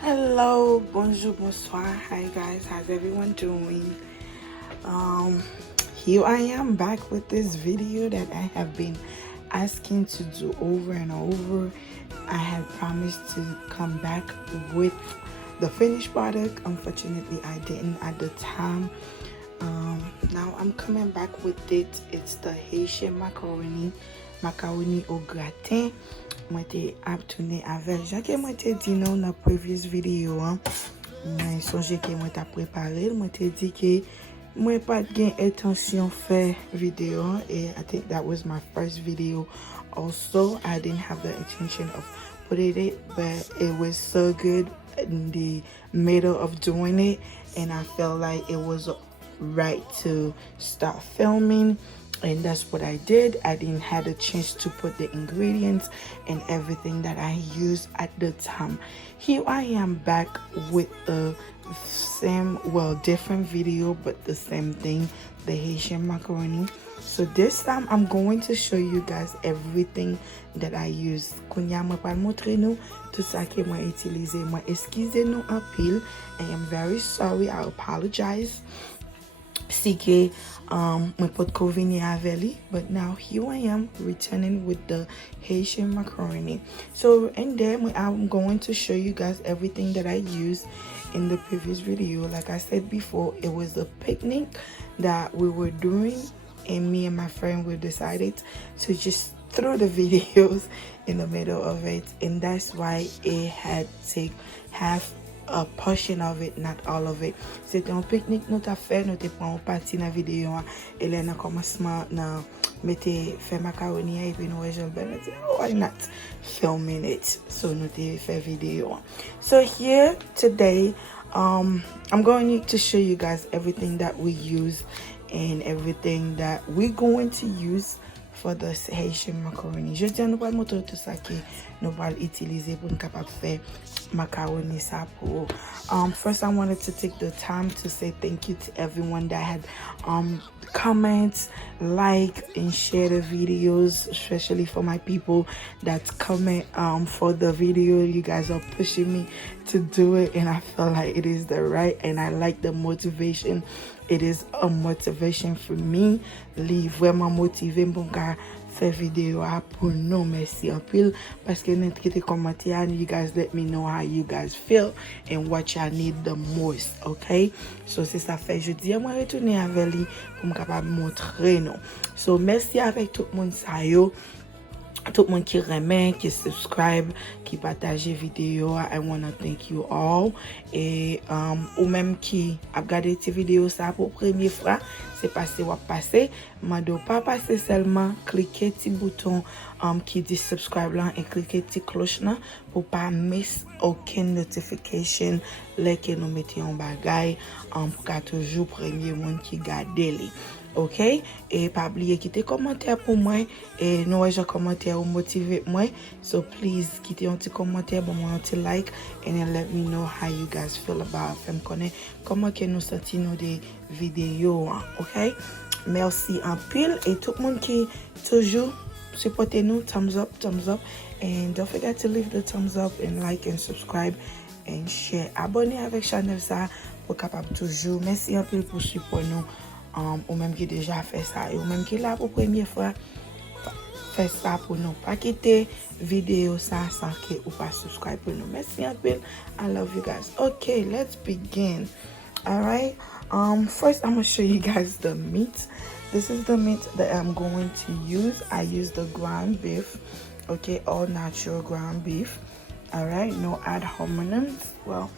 Hello, bonjour, bonsoir. Hi guys, how's everyone doing? Um, Here I am back with this video that I have been asking to do over and over. I had promised to come back with the finished product. Unfortunately, I didn't at the time. Now I'm coming back with it. It's the Haitian macaroni au gratin. Moi te ap tourné avec Jacques moi te dit dans la previous video moi songe que moi t'a préparé moi te dit que moi pas gain intention faire vidéo et I think that was my first video also. I didn't have the intention of putting it, but it was so good in the middle of doing it and I felt like it was right to start filming, and that's what I did. I didn't have a chance to put the ingredients and everything that I used at the time. Here I am back with the same, well, different video but the same thing, the Haitian macaroni. So this time I'm going to show you guys everything that I use. Kounya moi pas montrer nous tout ça que moi utiliser. Moi excusez-nous en pile. I am very sorry. I apologize. CK my pot conveni aveli, but now here I am returning with the Haitian macaroni. So in there I'm going to show you guys everything that I used in the previous video. Like I said before, it was a picnic that we were doing and me and my friend we decided to just throw the videos in the middle of it, and that's why it had to take half a portion of it, not all of it. C'était un pique-nique nous t'a fait, nous t'ai pris partie dans la vidéo et là dans commencement na mettez fait macaroni et puis nous j'ai ben dit why not filming it, so nous t'ai fait vidéo. So here today I'm going to show you guys everything that we use and everything that we're going to use for the Haitian macaroni. Je dis à nous pas montrer tout ça que nous allons utiliser pour nous capable faire macaroni ça pour. First I wanted to take the time to say thank you to everyone that had comments, like and share the videos, especially for my people that comment for the video. You guys are pushing me to do it and I feel like it is the right, and I like the motivation. It is a motivation for me. Li vraiment motivé pour faire vidéo pour nous. Merci en pile parce que n'écrivez commentaires, you guys let me know how you guys feel and what y'all need the most, okay? So c'est ça fait jeudi moi retourner avec lui pour me capable montrer nous. So merci avec tout le monde ça yo. Tout le monde qui remet, qui subscribe, qui partage vidéo. I want to thank you all. Et ou même qui a regardé cette vidéo ça pour première fois, c'est passé ou passé. Mado pas passer seulement cliquer petit bouton qui dit subscribe là et cliquer petit cloche là pour pas miss aucune notification les que nous mettons en bagaille pour qu'à toujours premier monde qui garde les. Ok, et pas oublier quitter commentaire pour moi et nous j'ai commentaire ou motiver moi, so please quitter un petit commentaire, bon un petit like and then let me know how you guys feel about femme connaît comment que nous sorti nous des vidéos, ok? Merci en pile et tout le monde qui toujours supportez nous, thumbs up and don't forget to leave the thumbs up and like and subscribe and share. Abonnez avec channel ça pour capable toujours. Merci en pile pour support nous. Ou même qui déjà fait ça et ou même qui là pour première fois fait ça pour nous pas quitter vidéo ça sans que ou pas subscribe pour nous. Merci un peu. I love you guys. Okay, let's begin. All right, first I'm gonna show you guys the meat. This is the meat that I'm going to use. I use the ground beef, okay, all natural ground beef. All right, no add hormones. Well,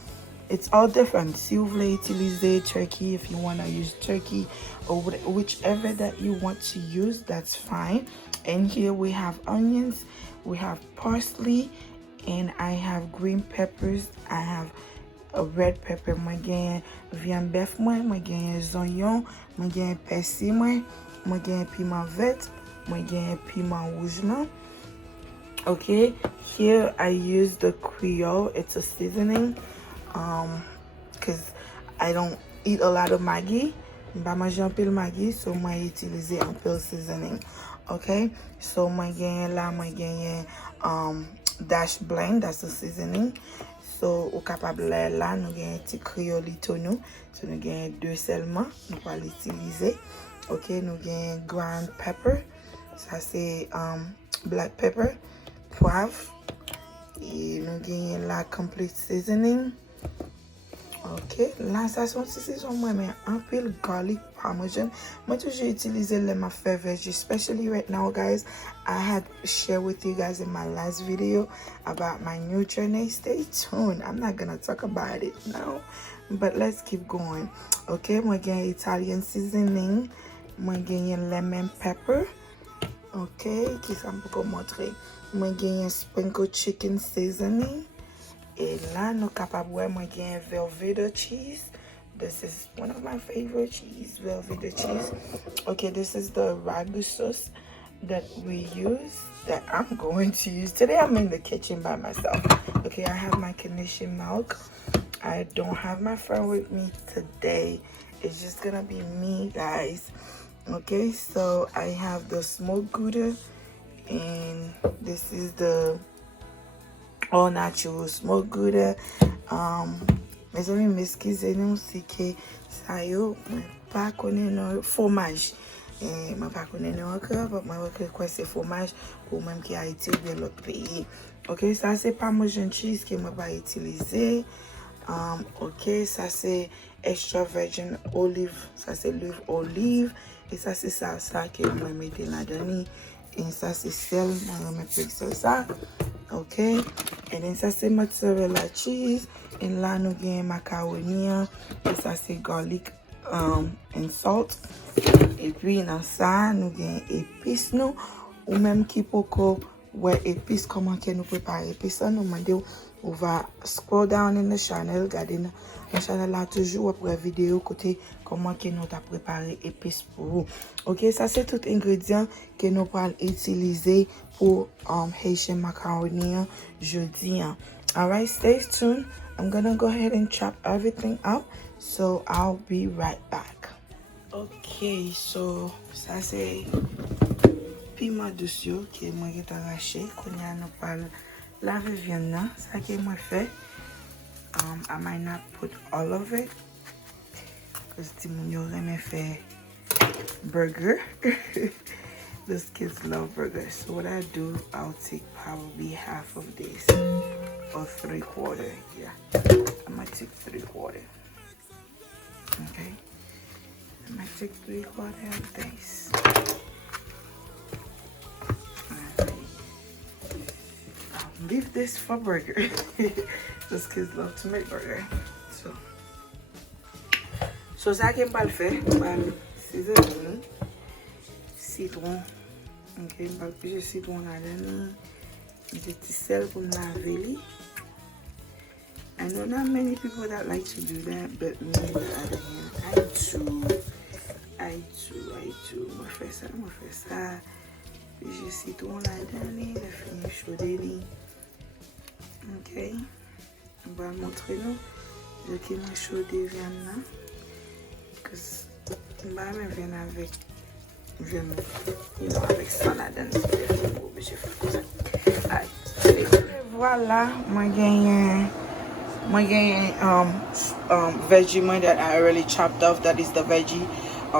it's all different. Si vous voulez utiliser turkey, if you want to use turkey or whichever that you want to use, that's fine. And here we have onions, we have parsley, and I have green peppers. I have a red pepper. Moi gagne viande bœuf, moi gagne oignon, moi gagne persil, moi gagne piment vert, moi gagne piment rouge. Okay, here I use the Creole. It's a seasoning. Because I don't eat a lot of Maggi, ba manger un peu Maggi, so moi utiliser un peu seasoning. Okay, so moi gagne là, moi gagne dash blend, that's the seasoning. So, ou capable là, nous avons un petit criolito nous. So, nous avons deux seulement. Nous allons l'utiliser. Ok, nous avons ground pepper. Ça, c'est black pepper. Poivre. Et nous avons la complete seasoning. Ok, là, ça sont saison moi, mais un peu le garlic parmesan. Moi, toujours utiliser le ma favorite, especially right now, guys. I had shared with you guys in my last video about my new journey. Stay tuned. I'm not gonna talk about it now, but let's keep going. Ok, moi, j'ai Italian seasoning. Moi, j'ai lemon pepper. Ok, qui ça me peut montrer. Moi, j'ai sprinkle chicken seasoning. Et là, nous capables moi gain Velveeta cheese. This is one of my favorite cheese, Velveeta cheese. Okay, this is the ragu sauce that we use, that I'm going to use. Today I'm in the kitchen by myself. Okay, I have my carnation milk. I don't have my friend with me today. It's just gonna be me, guys. Okay, so I have the smoked Gouda, and this is the all natural smoked Gouda. Mes amis m'excusez nous si que ça yo pas connaît no fromage. Moi pas connaît no encore, mais moi quoi c'est fromage pour même qui a été de l'autre pays. OK, ça c'est Parmesan cheese que moi va utiliser. OK, ça c'est extra virgin olive, ça c'est l'huile olive et ça c'est ça que moi mettre là-dedans. Et ça c'est sel, moi mettre ça. Okay, and then ça c'est mozzarella cheese, et là nous avons macaroni, et ça c'est garlic and salt, et puis dans ça nous avons épices nous, ou même qui peut ouais épices comment que nous préparer épices nous demandez on va scroll down in the channel, regardez le channel là toujours après vidéo côté comment que nous t'a préparé épices pour vous. OK, ça c'est tout ingrédient que nous allons utiliser pour Haitian macaroni jeudi. Alright, stay tuned. I'm gonna go ahead and chop everything up, so I'll be right back. OK, so ça c'est piment douce que moi j'ai arraché qu'on y a nous parle laver viande là, ça que moi fait. I might not put all of it because Timonio aime faire burger. Those kids love burgers. So what I do, I'll take probably half of this or 3/4. Yeah, I might take 3/4. Okay, I might take 3/4 of this. I'll leave this for burger. Those kids love to make burger. So ça que je vais faire, c'est citron. Ok, je vais piger citron là-dedans. Des petits sel pour laver. I know not many people that like to do that, but me, I do. Je fais ça. Piger citron là-dedans, je finis chaud. Ok. On va montrer nous. Je vais chaud des viandes là. Parce que je vais venir avec ça là-dedans. Voilà, moi j'ai veggie that I already chopped off. That is the veggie.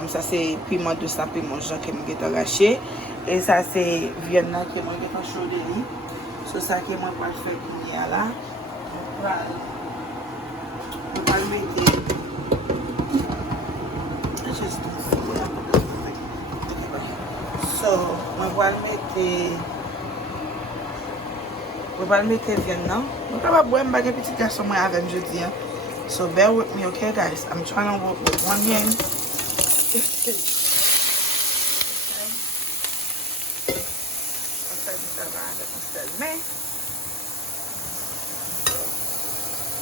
Ça c'est piment douce, piment jaune que j'ai arraché. Et ça c'est viande là que moi j'ai chaud. So ça que moi pas faire pour là. On va le mettre. So, we will make viande now. I'm going to petit garçon moi avec jeudi. So bear with me, okay, guys? I'm trying to work with one hand. Okay.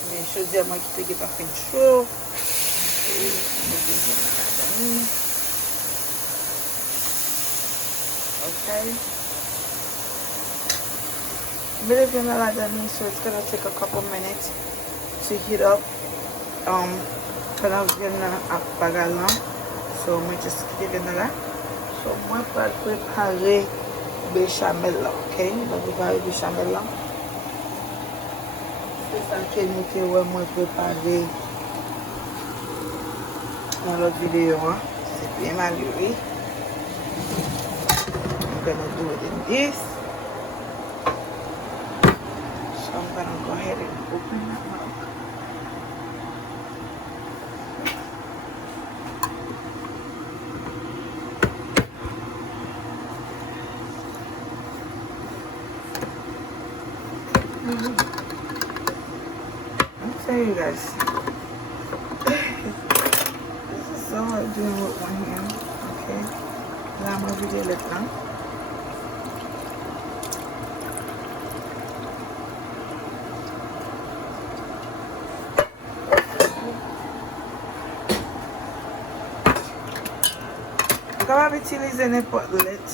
Mais je dis à moi qui fait pas fait chaud. Okay. So it's gonna take a couple minutes to heat up. Quand on vient à Pagalan, so we just keep it là. So moi pour préparer béchamel là, okay? Donc préparer béchamel là. ça que nous avons préparé dans l'autre vidéo. C'est bien malheureux. I'm gonna do it in this. So I'm gonna go ahead and open that up. I'll tell you guys. This is so hard doing with one hand. Okay. Là, moi, je vais le temps. Capable d'utiliser n'importe lait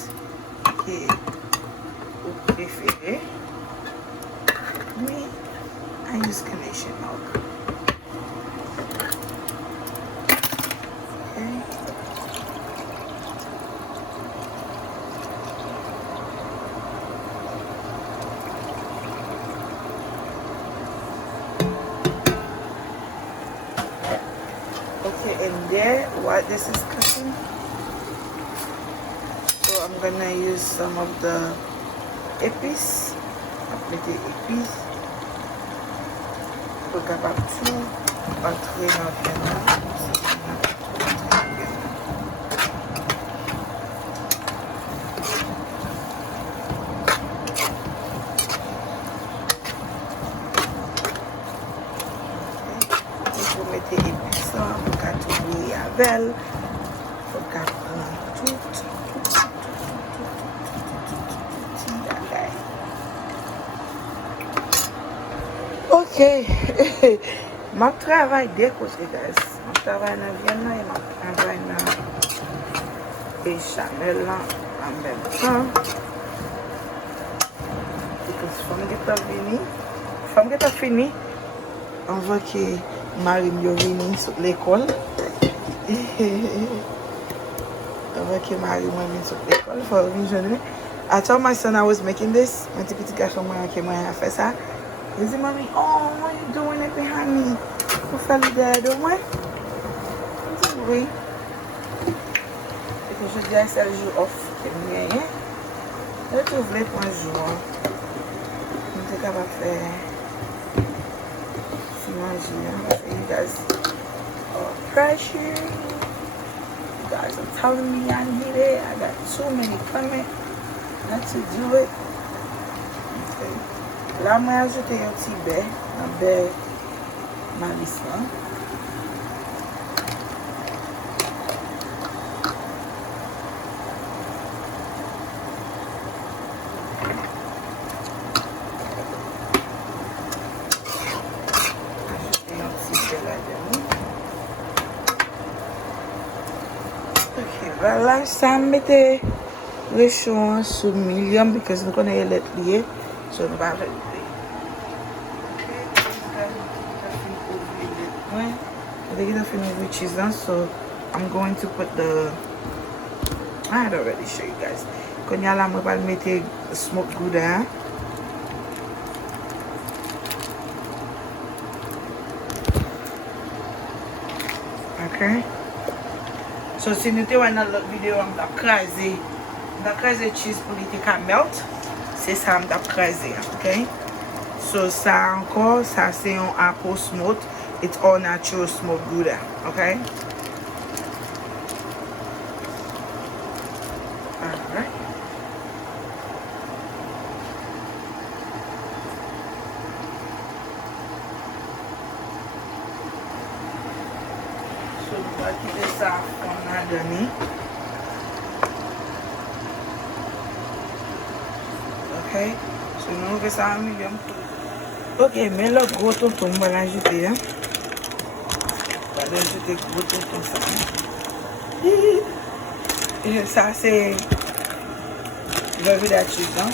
qui vous préférez. Mais I use carnation milk. Okay. Okay, and there, what this is cooking. So I'm gonna use some of the épices. Appliquer épices. Pour capable tout entrer dans le canal. Vous mettez épices, vous mettez la belle, vous mettez tout. Ok, je travaille des côtés, guys. Je travaille dans Vienne et je travaille dans Chanel en même temps. Parce que je fini, on voit que Marie est venue sur l'école. On voit que Marie est venue sur l'école. Il faut venir. I told my son I was making this. My petit garçon qui m'a fait ça. He said, Mommy, oh, why are you doing it behind me? Who fell there, don't we? Oui. Et que je dis, c'est le jour off. Je trouve les points jours. On est capable de faire. Si manger. You guys are pressure. You guys are telling me I need it. I got too many comments not to do it. Okay. Là, moi, j'ai ajouté un petit baie, un baie Parmesan. Ajouter un petit baie là-dedans. Ok, voilà, ça mettait le chaud sous medium parce que nous connaissons les liés. So, nous allons rajouter. They get off in with cheese on, so I'm going to put the. I had already show you guys. Konyala, I'm going to make the smoked Gouda. Okay. So, si nous te voyons dans l'autre vidéo, on va craser cheese pour qu'il melt. C'est ça, on va craser. Okay. So, ça encore, ça c'est un apple smoked. It's all natural smoked Gouda, okay? Alright. So, on va quitter ça qu'on a donné. Okay? So, nous on ça en medium. Ok, mais le gros tonton, on va l'ajouter, hein? On va l'ajouter gros tonton ça. Et ça, c'est le vidage cheese, hein?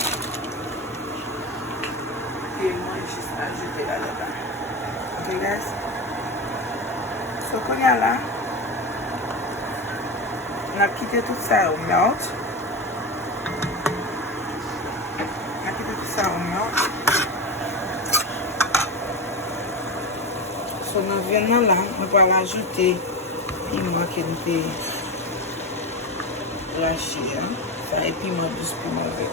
Et moi, juste ajouter là-dedans. Ok, guys? So, qu'on y a là, on a quitté tout ça au melt. On a quitté tout ça au melt. So nan vyen nan la, mwen pa rajoute piment ki nou te rache. Sa e piment douce pou mwen vek.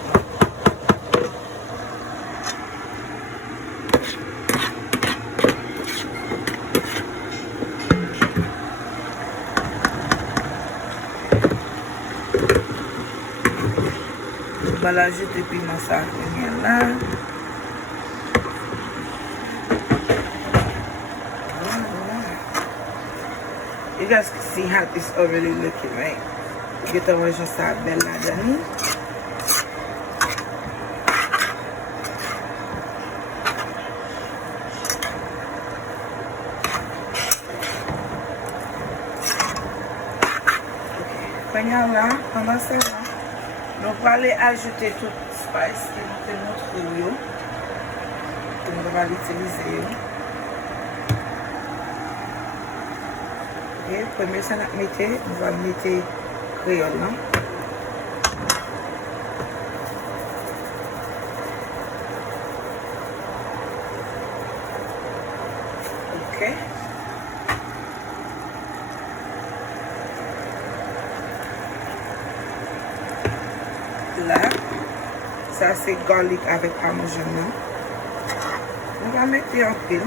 On va ajouter piment ça là. You guys can see how this already looking, right? You get the version ça belle là-dedans. Là, pendant ça, nous allons aller ajouter tout le spice que nous avons montré. On va l'utiliser. Ok, premier ça nous va mettre créole là. Ok. Là, ça c'est garlic avec parmesan. On va mettre en pile.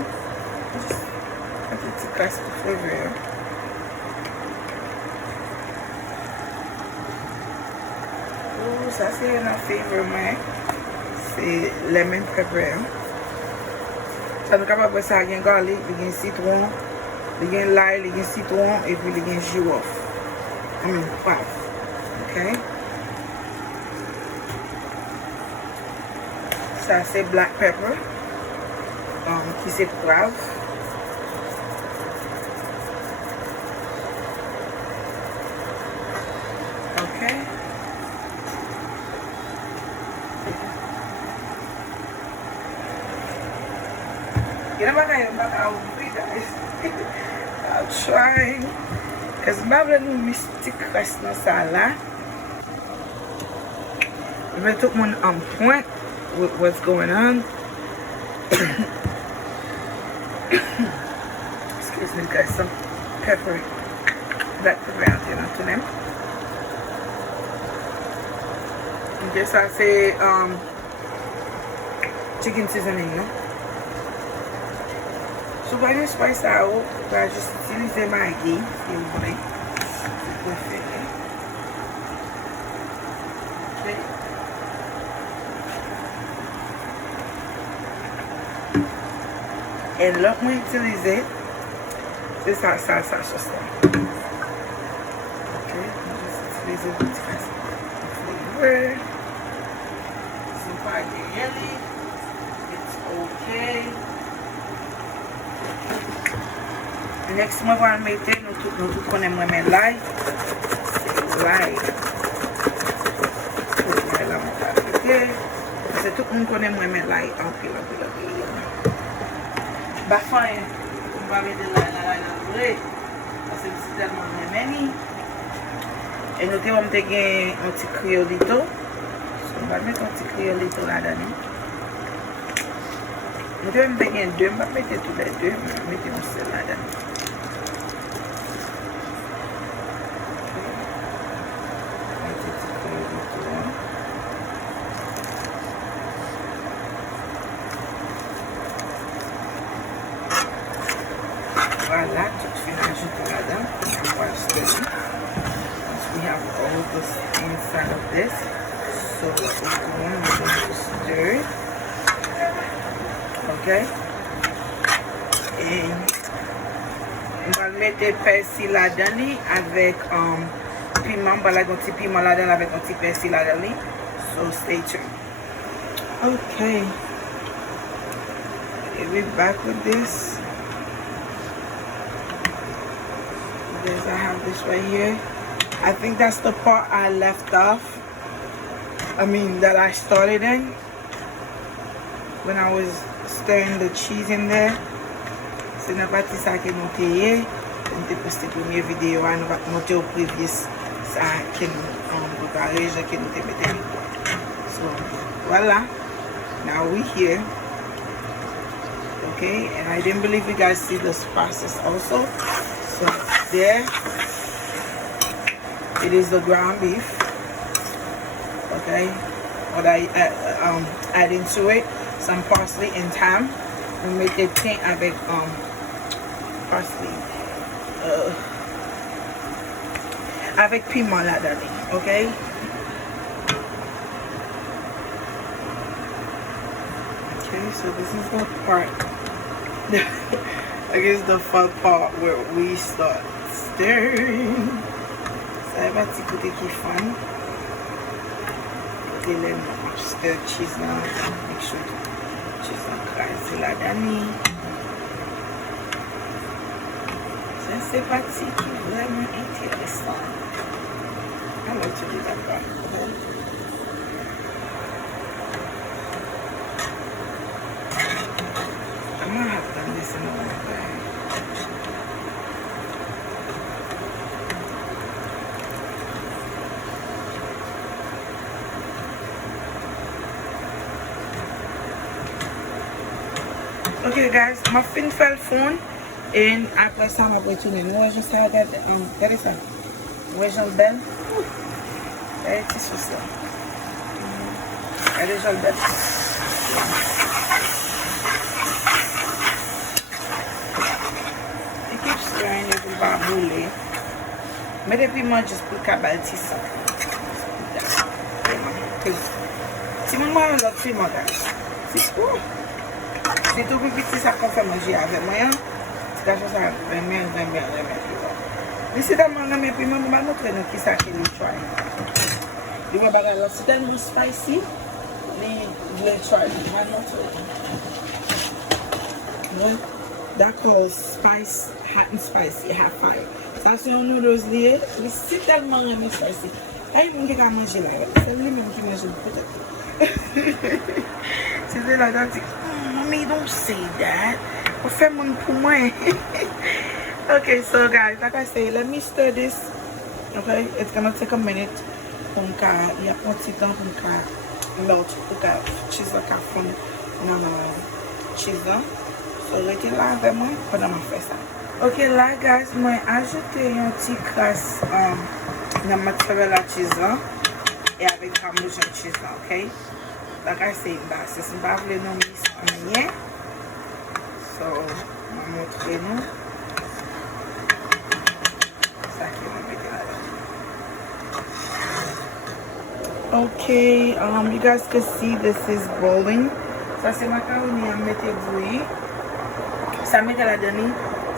Un petit casse de flavor. Oh, ça c'est un favor, mais c'est lemon pepper. Ça nous capable de ça, il y a garlic, il y a citron, il y a l'ail, il y a citron et puis il y a girofle. Poivre. Ok. Ça c'est black pepper, qui c'est poivre. Ok. You know what I'll be, guys. I'll try. Because I'm going to mystic rest dans ça là. Je vais tout mon point. With what's going on. Excuse me, guys, some pepper, black pepper out there to them. And just I say chicken seasoning, no? So when you spice out, I just utilize my ghee, si vous voulez. Et là, on utilise, c'est ça, sauce là. Ok, on just utilise un petit flavor. C'est pas really, it's okay. Next, moi, on va mettre, nous tout connaissons même l'ail. C'est l'ail. C'est tout le monde connaît moi même l'ail en pile. Bafan, on va mettre l'ail dans le parce que c'est tellement même. Et nous avons un petit créolito. On va mettre un petit créolito là-dedans. Nous devons mettre deux, on va mettre tous les deux, on va mettre un seul là-dedans. Voilà, tout fait ajouter là-dedans. On va stir. Once we have all this inside of this, so we're going to stir it. Okay? Et on va mettre persil là-dedans avec piment. On va mettre un petit piment là-dedans avec un petit persil là-dedans. So stay tuned. Okay. We're back with this. I have this right here. I think that's the part I left off. I mean, that I started in when I was stirring the cheese in there. C'est une partie ça que nous avons posté la première vidéo. Nous avons monté au previous ça que nous préparé, que nous avons mis. So, voilà. Now we here. Okay, and I didn't believe you guys see this process also. So there it is, the ground beef. Okay, what I add into it some parsley and thyme. We make it paint avec parsley avec piment là-dedans. Okay. Okay, so this is the part. I guess the fun part where we start stirring. Ça va petit côté qui fun. Okay, let me stir cheese now. Make sure cheese not crazy là-dedans. Ça c'est parti qui est vraiment intéressant. I like to do that part. Okay. I might have done this in a while. Okay guys, my fin fell phone and après ça m'a retourné. Moi je sais regardez ça. Moi j'en belle. Elle est sur ça. Elle est j'en belle. You keep stirring it about boulet. Mais depuis moi juste pour cabal ça. Si mon moi l'autre c'est moi guys. C'est tout. C'est tout petit ça qu'on fait manger avec moi. C'est quelque chose à vraiment. D'ici tellement on a mes piments, on va montrer nous qui ça qui nous try. You want bagay c'est tellement spicy. Les try. On va montrer. No, that calls spice, hot and spicy, hot fire. Ça c'est un noodles lié, mais c'est tellement spicy. Aïe, mon gars manger là. C'est lui-même qui mange peut-être. C'était là dans Mommy, don't say that. Okay, so guys, like I say, let me stir this. Okay, it's gonna take a minute. Melt cheese like from cheese. So let it lie there, moi, put on my face. Okay, là guys, moi ajouter un petit crasse dans mozzarella cheese et avec Parmesan cheese, okay? Like I say, c'est pas voulu non mis rien. So, on va montrer nous. Ça qui va mettre là. Okay, you guys can see this is boiling. Ça c'est macaroni à mettre bouillir. Ça mettre là-dedans,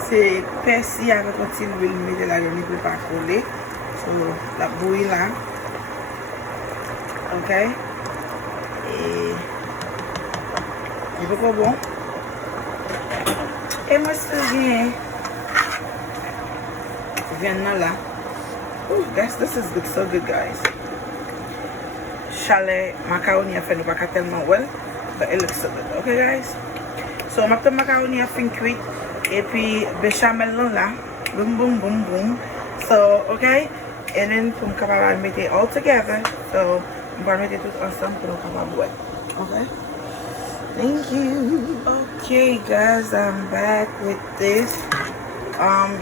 c'est persil avec un petit huile mettre là-dedans pour pas coller. So, la bouillie là. Okay. Et pourquoi bon? Et moi je viens là. Oh, guys, this is so good, guys. Chalet macaroni a fait nous pas tellement well, but it looks so good. Okay, guys. So ma macaroni a fin cuit et puis béchamel là, boom boom boom boom. So okay, and then pour capable mettre it all together. So I'm gonna mettre tout ensemble pour capable boire. Okay. Thank you. Okay guys, I'm back with this.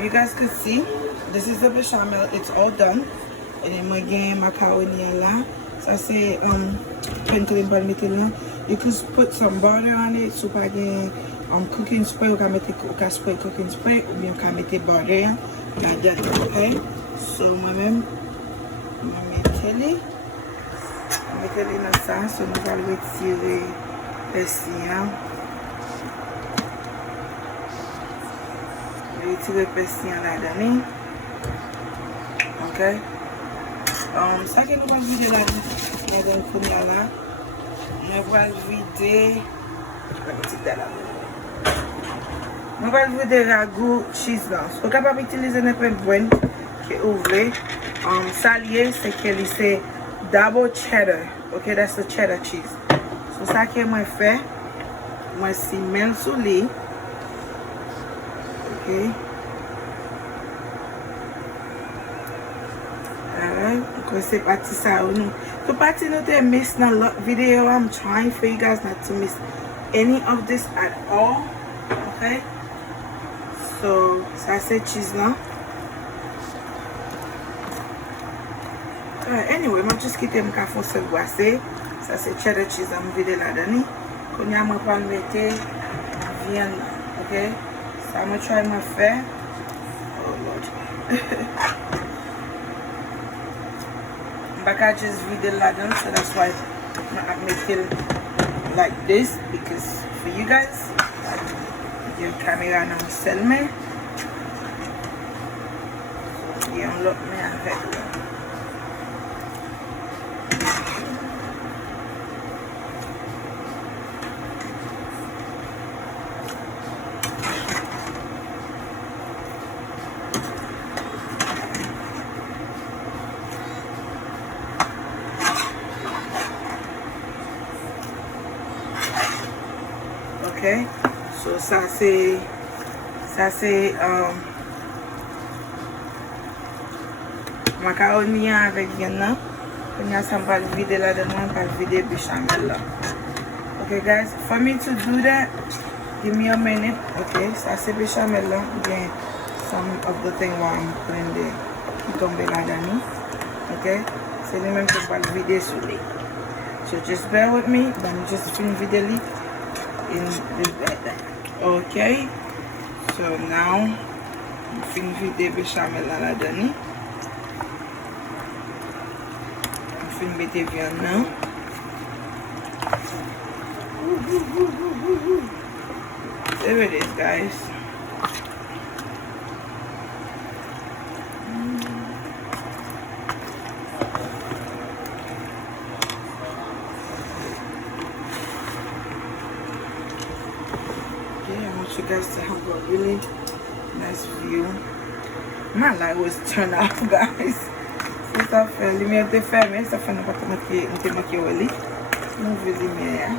You guys can see this is the bechamel, it's all done. And then again macaroni là. So I say you could put some butter on it, so again cooking spray, you can make spray cooking spray, or you can make butter like that, okay? So moi-même mettez dans ça, so nous allons retirer persil. Retirer persil là-dedans. Okay. Ça que nous allons vider là, nous allons vider ragoût cheese là. So capable d'utiliser n'importe mwen qui ouvre. Salier c'est que c'est double cheddar. Okay, that's the cheddar cheese. So ça que moi fait, moi si mel sous lui. Okay. C'est parti ça ou non. So parti nous te miss na video. I'm trying for you guys not to miss any of this at all. Ok? So, ça c'est cheese là. Anyway, je vais juste quitter mon café se boisser. Ça c'est cheddar cheese à me vider là-dedans. Quand je vais mettre viande. Ok? Ça je vais try de faire. Oh Lord. I just vide là-dedans, so that's why I make it like this, because for you guys, your camera now sell me. So you unlock me avec. Okay, so ça c'est macaroni avec viande là. On a ça va vider là-dedans, on va vider béchamel là. Okay guys, for me to do that, give me a minute. Okay, ça c'est béchamel là. Again, some of the thing while I'm putting the tomber là-dedans. Okay, c'est le même que je vais vider sur lui. So just bear with me, then just fin vider lui in the bed. Okay, so now I'm fin vider béchamel là-dedans. I'm fin vider viande là. There it is, guys. I want you guys to have a really nice view. My light was turned off, guys. C'est ça fait, lumière était fermée, ça fait pas te marquer au lit. Move the lumière.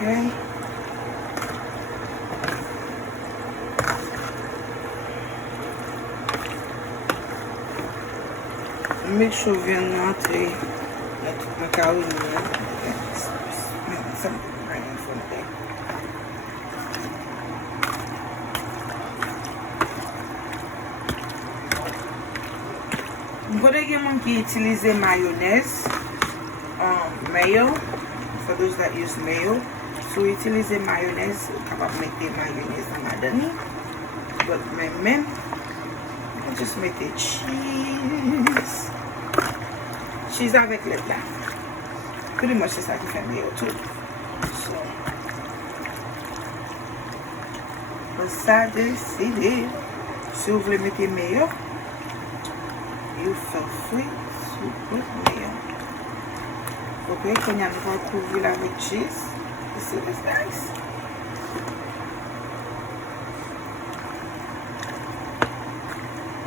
Okay. Make sure you're not macaroni. Some right in front there. Gouda gens qui utilisent mayonnaise, mayo, for those that use mayo. So utilize mayonnaise, capable de mettre mayonnaise dans la dedans. But même, I just make the cheese. Cheese avec le plat. Pretty much c'est ça qui fait mayo too. So, pour ça décider, si vous voulez mettre mayo, you feel free to put mayo. Okay, quand on va couvrir avec cheese. You see this, guys?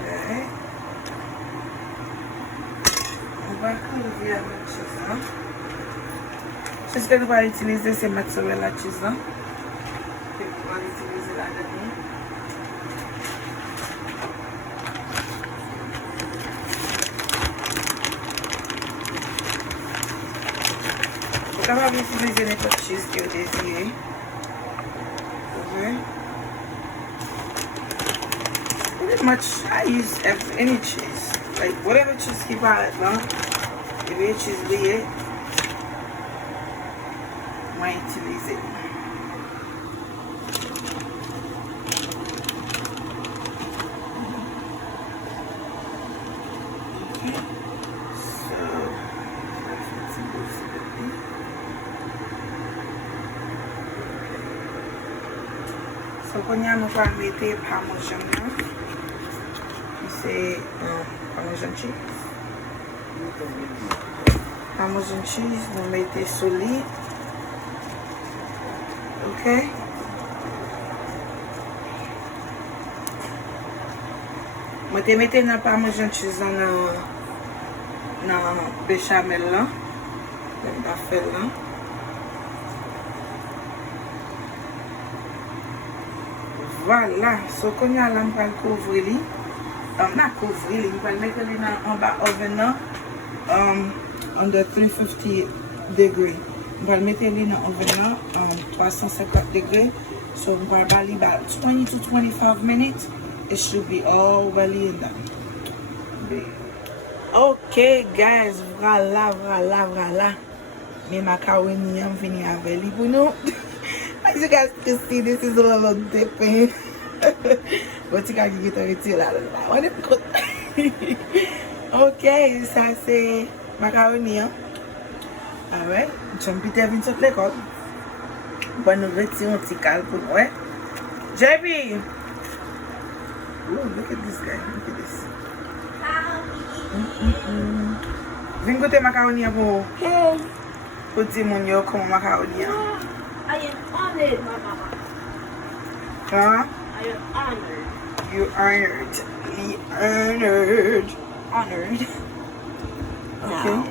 Okay. On va couvrir avec cheese. J'espère que vous allez utiliser ces mozzarella cheese. Que vous allez utiliser là-dedans. Vous pouvez capable d'utiliser n'importe cheese que vous désirez. Okay. Pretty much, I use any cheese. Like whatever cheese you buy, if you cheese lié, moi utiliser. So when you move on with the Parmesan, you say Parmesan cheese. Parmesan cheese, we make it solid. Okay. Je vais mettre le Parmesan cheese dans le béchamel là. Dans la fête là. Voilà, so quand on a l'emballage couvrir, on a couvrir, on va mettre en bas oven là, under 350 degrés. On va le mettre dans l'oven 350 degrés. So I'm going to bali about 20 to 25 minutes. It should be all well in done. Okay guys, voilà. My macaroni I'm finna avec pour nous. As you guys can see, this is a little dipping. But you can get it till I don't know. Okay, ça c'est macaroni. Alright, jump it even to play call. But no let's un petit cal pour moi. JB. Oh, look at this guy. Look at this. Viens goûter macaroni pour. Hey. Pour dire mon yo comment macaroni. I am honored, Mama. Huh? I am honored. You honored. Honored. Okay. Now.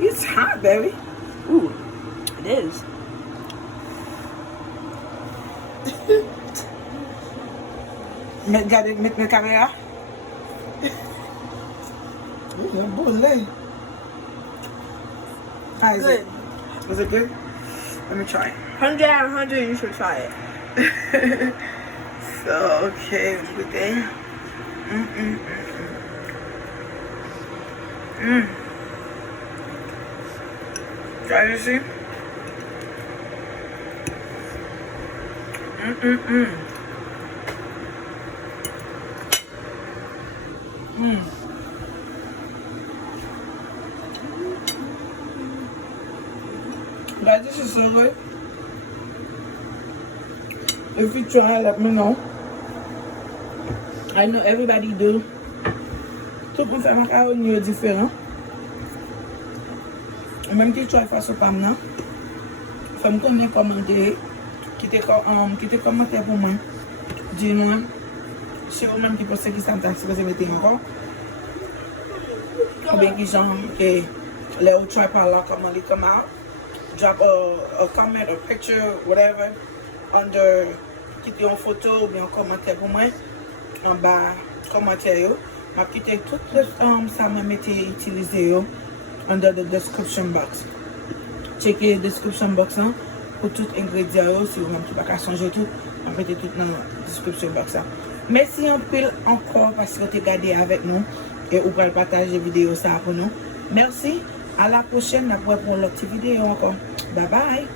It's hot, baby. Ooh, it is. Regardez ma caméra. Bolé. How is it? Was it good? Let me try. 100 out of 100, you should try it. So, okay, good day. Try to see. Guys, this is so good. If you try, let me know. I know everybody do. Tout le monde fait macaroni différent. Même si tu try faire ce pam là, faut me connaître commenter, quitter commentaire pour moi. Dis-moi si vous-même qui pensez que ça m'intéresse de mettre encore. Ou bien qui genre que les autres try par là comment ils come out. Drop a comment, a picture, whatever, under, quitter une photo ou bien un commentaire pour moi, en bas, commentaire. Je vais quitter tout ça que je utilisé under the description box. Checkez the description box pour tout ingrédient, si vous ne pouvez pas changer tout, on mettez tout dans la description box. Merci un peu encore parce que vous avez regardé avec nous et vous pouvez partager la vidéo ça pour nous. Merci. À la prochaine, pour une autre vidéo encore. Bye bye.